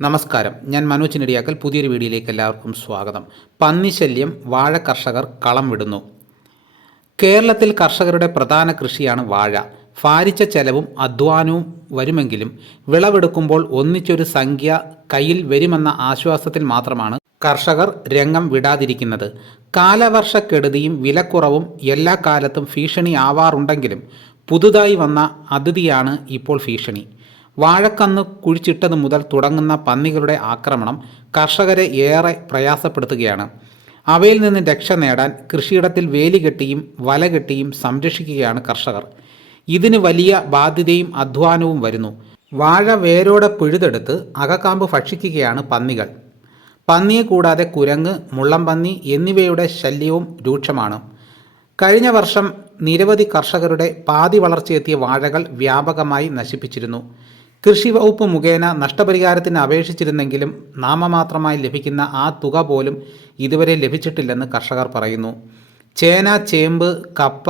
നമസ്കാരം, ഞാൻ മനോജ് നെടിയാക്കൽ. പുതിയൊരു വീഡിയോയിലേക്ക് എല്ലാവർക്കും സ്വാഗതം. പന്നിശല്യം വാഴ കർഷകർ കളം വിടുന്നു. കേരളത്തിൽ കർഷകരുടെ പ്രധാന കൃഷിയാണ് വാഴ. ഭാരിച്ച ചെലവും അധ്വാനവും വരുമെങ്കിലും വിളവെടുക്കുമ്പോൾ ഒന്നിച്ചൊരു സംഖ്യ കയ്യിൽ വരുമെന്ന ആശ്വാസത്തിൽ മാത്രമാണ് കർഷകർ രംഗം വിടാതിരിക്കുന്നത്. കാലവർഷക്കെടുതിയും വിലക്കുറവും എല്ലാ കാലത്തും ഭീഷണിയാവാറുണ്ടെങ്കിലും പുതുതായി വന്ന അതിഥിയാണ് ഇപ്പോൾ ഭീഷണി. വാഴക്കന്ന് കുഴിച്ചിട്ടത് മുതൽ തുടങ്ങുന്ന പന്നികളുടെ ആക്രമണം കർഷകരെ ഏറെ പ്രയാസപ്പെടുത്തുകയാണ്. അവയിൽ നിന്ന് രക്ഷ നേടാൻ കൃഷിയിടത്തിൽ വേലി കെട്ടിയും വല കെട്ടിയും സംരക്ഷിക്കുകയാണ് കർഷകർ. ഇതിന് വലിയ ബാധ്യതയും അധ്വാനവും വരുന്നു. വാഴ വേരോടെ പിഴുതെടുത്ത് അകക്കാമ്പ് ഭക്ഷിക്കുകയാണ് പന്നികൾ. പന്നിയെ കൂടാതെ കുരങ്ങ്, മുള്ളംപന്നി എന്നിവയുടെ ശല്യവും രൂക്ഷമാണ്. കഴിഞ്ഞ വർഷം നിരവധി കർഷകരുടെ പാതി വളർച്ചയെത്തിയ വാഴകൾ വ്യാപകമായി നശിപ്പിച്ചിരുന്നു. കൃഷി വകുപ്പ് മുഖേന നഷ്ടപരിഹാരത്തിന് അപേക്ഷിച്ചിരുന്നെങ്കിലും നാമമാത്രമായി ലഭിക്കുന്ന ആ തുക പോലും ഇതുവരെ ലഭിച്ചിട്ടില്ലെന്ന് കർഷകർ പറയുന്നു. ചേന, ചേമ്പ്, കപ്പ,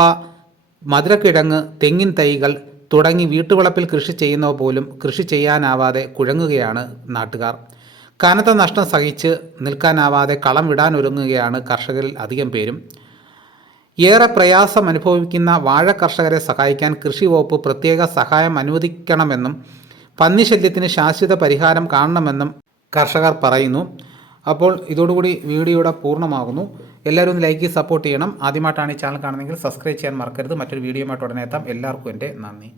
മധുരക്കിഴങ്ങ്, തെങ്ങിൻ തൈകൾ തുടങ്ങി വീട്ടുവളപ്പിൽ കൃഷി ചെയ്യുന്നവ പോലും കൃഷി ചെയ്യാനാവാതെ കുഴങ്ങുകയാണ് നാട്ടുകാർ. കനത്ത നഷ്ടം സഹിച്ച് നിൽക്കാനാവാതെ കളം വിടാനൊരുങ്ങുകയാണ് കർഷകരിൽ അധികം പേരും. ഏറെ പ്രയാസം അനുഭവിക്കുന്ന വാഴ കർഷകരെ സഹായിക്കാൻ കൃഷി വകുപ്പ് പ്രത്യേക സഹായം അനുവദിക്കണമെന്നും പന്നിശല്യത്തിന് ശാശ്വത പരിഹാരം കാണണമെന്നും കർഷകർ പറയുന്നു. അപ്പോൾ ഇതോടുകൂടി വീഡിയോയുടെ പൂർണ്ണമാകുന്നു. എല്ലാവരും ഒന്ന് ലൈക്ക് സപ്പോർട്ട് ചെയ്യണം. ആദ്യമായിട്ടാണ് ഈ ചാനൽ കാണുന്നതെങ്കിൽ സബ്സ്ക്രൈബ് ചെയ്യാൻ മറക്കരുത്. മറ്റൊരു വീഡിയോയുമായിട്ട് ഉടനെ എത്താം. എല്ലാവർക്കും എൻ്റെ നന്ദി.